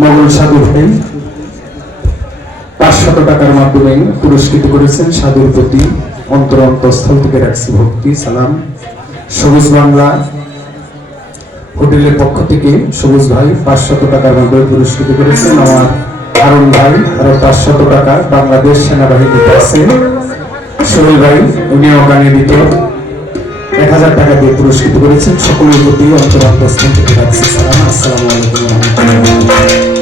মঙ্গল সাধু ভাই 500 টাকার মাধ্যমে পুরস্কৃত করেছেন। সাধুর প্রতি অন্তরস্থল থেকে রাখছি ভক্তি সালাম। সবুজ বাংলা হোটেলের পক্ষ থেকে সবুজ ভাই 500 টাকার মাধ্যমে পুরস্কৃত করেছেন। আমার হারুন ভাই আরো 500 টাকা বাংলাদেশ সেনাবাহিনীতে আছে। সোহেল ভাই উনিও গানে দিত 1000 টাকা দিয়ে পুরস্কৃত করেছেন। সকলের প্রতি অন্তরস্থল থেকে রাখছি সালাম। আসসালামু আলাইকুম।